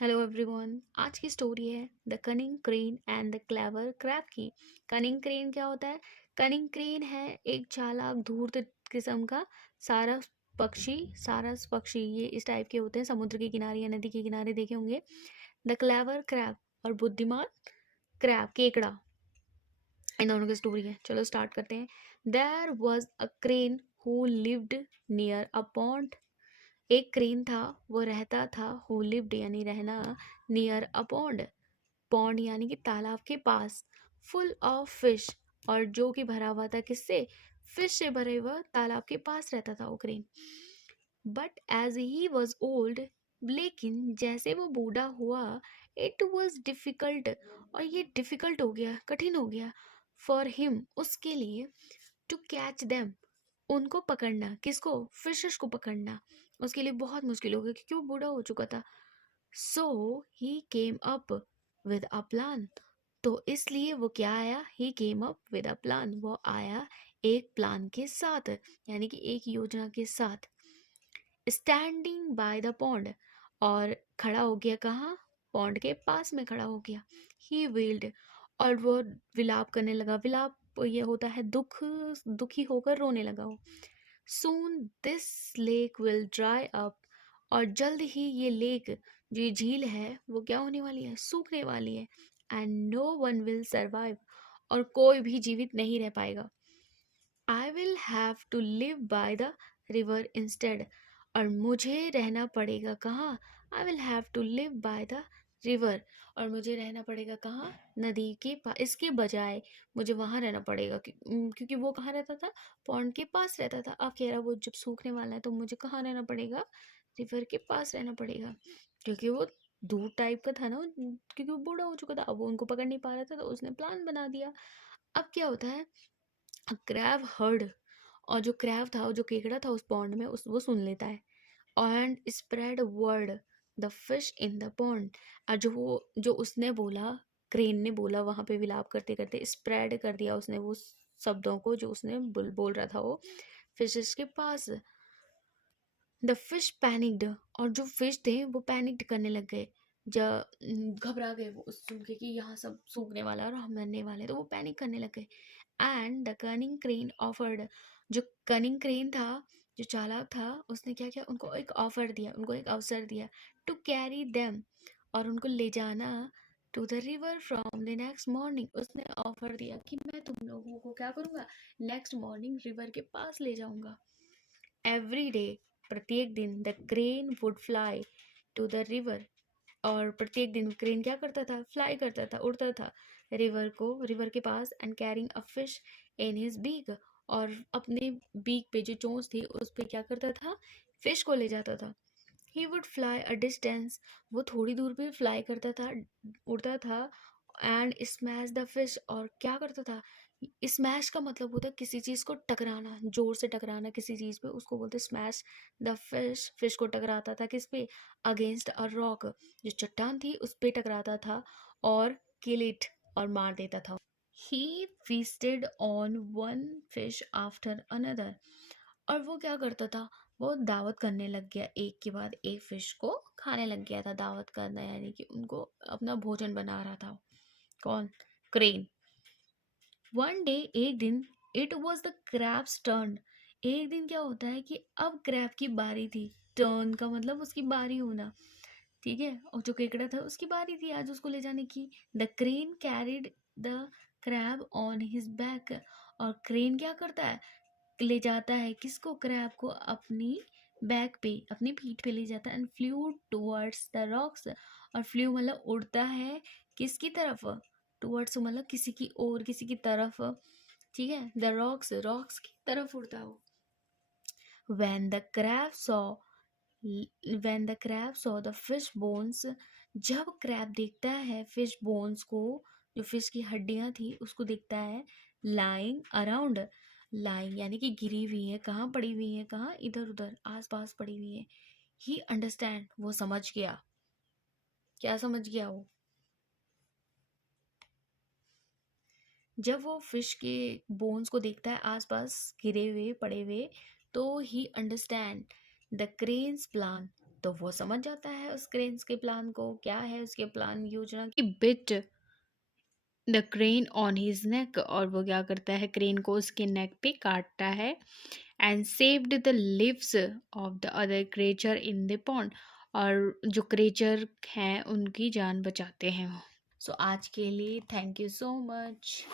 Hello everyone. आज की story है the cunning crane and the clever crab की। कनिंग क्रेन क्या होता है? कनिंग क्रेन है एक चालाक धूर्त किस्म का सारस पक्षी। ये इस टाइप के होते हैं, समुद्र के किनारे या नदी के किनारे देखे होंगे। द क्लेवर क्रैब और बुद्धिमान क्रैब केकड़ा, इन दोनों की स्टोरी है। चलो स्टार्ट करते हैं। There was a crane who lived near a pond. एक क्रेन था, वो रहता था, हु लिव्ड यानी रहना, नियर अ पॉन्ड, पॉन्ड यानी कि तालाब के पास, फुल ऑफ फिश, और जो कि भरा हुआ था किससे? फिश से भरे हुआ तालाब के पास रहता था वो crane. But as he was old, लेकिन जैसे वो बूढ़ा हुआ, इट वॉज डिफिकल्ट, और ये डिफिकल्ट हो गया, कठिन हो गया, फॉर हिम उसके लिए, टू कैच देम उनको पकड़ना। किसको? फिशेस को पकड़ना उसके लिए बहुत मुश्किल हो गया क्योंकि वो बूढ़ा हो चुका था। So he came up with a plan. तो इसलिए वो क्या आया? He came up with a plan, वो आया एक प्लान के साथ, यानी कि एक योजना के साथ। स्टैंडिंग बाय द पॉन्ड, और खड़ा हो गया कहाँ? पॉन्ड के पास में खड़ा हो गया। ही वेल्ड, और वो विलाप करने लगा। विलाप ये होता है दुख, दुखी होकर रोने लगा वो। Soon this lake will dry up, और जल्द ही ये लेक, जो ये झील है, वो क्या होने वाली है? सूखने वाली है। And no one will survive, और कोई भी जीवित नहीं रह पाएगा। I will have to live by the river instead, और मुझे रहना पड़ेगा कहाँ? I will have to live by the river, और मुझे रहना पड़ेगा कहाँ? नदी के पास, इसके बजाय मुझे वहाँ रहना पड़ेगा क्योंकि वो कहाँ रहता था? पॉन्ड के पास रहता था। अब कह रहा वो जब सूखने वाला है तो मुझे कहाँ रहना पड़ेगा? रिवर के पास रहना पड़ेगा, क्योंकि वो दूर टाइप का था ना, क्योंकि वो बूढ़ा हो चुका था, अब वो उनको पकड़ नहीं पा रहा था, तो उसने प्लान बना दिया। अब क्या होता है? क्रैब हर्ड, और जो क्रैब था, जो केकड़ा था उस पॉन्ड में, उस वो सुन लेता है। And spread word the fish in the pond, और जो उसने बोला, क्रेन ने बोला वहां पे विलाप करते करते, स्प्रेड कर दिया उसने वो शब्दों को जो उसने बोल रहा था वो फिशेस के पास। द फिश पैनिक्ड, और जो फिश थे वो पैनिक्ड करने लग गए, जब घबरा गए वो सुन के कि यहाँ सब सूखने वाला है और हम मरने वाले, तो वो पैनिक करने लग गए। And the cunning crane offered, जो कनिंग क्रेन था, जो चालाक था, उसने क्या किया? उनको एक ऑफर दिया, उनको एक अवसर दिया, टू कैरी देम, और उनको ले जाना, to the river from the next morning. उसने ऑफर दिया कि मैं तुम लोगों को क्या करूँगा? नेक्स्ट मॉर्निंग रिवर के पास ले जाऊँगा। एवरी डे, प्रत्येक दिन, the crane would fly to the river, और प्रत्येक दिन क्रेन क्या करता था? फ्लाई करता था, उड़ता था रिवर के पास, and carrying a fish in his beak, और अपने बीक पे जो चोंच थी उस पे क्या करता था? फिश को ले जाता था। He would fly a distance, वो थोड़ी दूर पे फ्लाई करता था, उड़ता था, एंड स्मैश द फिश, और क्या करता था? स्मैश का मतलब होता है किसी चीज को टकराना, जोर से टकराना किसी चीज पे, उसको बोलते स्मैश द फिश। फिश को टकराता था किस पे? अगेंस्ट अ रॉक, जो चट्टान थी उस पे टकराता था, और किल इट, और मार देता था। He feasted on one fish after another, और वो क्या करता था? वो दावत करने लग गया, एक के बाद एक फिश को खाने लग गया था। दावत करना यानी कि उनको अपना भोजन बना रहा था। कौन? क्रेन। वन डे, एक दिन, it was the crabs turn, एक दिन क्या होता है कि अब क्रैब की बारी थी। टर्न का मतलब उसकी बारी होना, ठीक है, और जो केकड़ा था उसकी बारी थी आज उसको ले जाने की। The crane carried the crab on his back, और क्रेन क्या करता है? ले जाता है किसको? क्रैब को अपनी बैक पे, अपनी पीठ पे ले जाता है। And flu towards the rocks, और फ्लू मतलब उड़ता है किसकी तरफ? टुवर्ड्स मतलब किसी की ओर, किसी की तरफ, ठीक है। द रॉक्स, रॉक्स की तरफ उड़ता है वो। When the crab saw when the crab saw the fish bones, जब क्रैब देखता है फिश बोन्स को, जो फिश की हड्डियां थी उसको देखता है, लाइंग अराउंड, लाइंग यानी कि गिरी हुई है, कहाँ पड़ी हुई है? कहाँ? इधर उधर आस पास पड़ी हुई है। ही अंडरस्टैंड, वो समझ गया। क्या समझ गया वो? जब वो फिश के बोन्स को देखता है आसपास गिरे हुए पड़े हुए, तो ही अंडरस्टैंड द क्रेन्स प्लान, तो वो समझ जाता है उस क्रेन्स के प्लान को, क्या है उसके प्लान योजना की। Bit the crane on his neck, और वो क्या करता है, क्रेन को उसके नेक पे काटता है। And saved the leaves of the other creature in the pond, और जो क्रेचर हैं उनकी जान बचाते हैं वो। सो आज के लिए थैंक यू सो मच।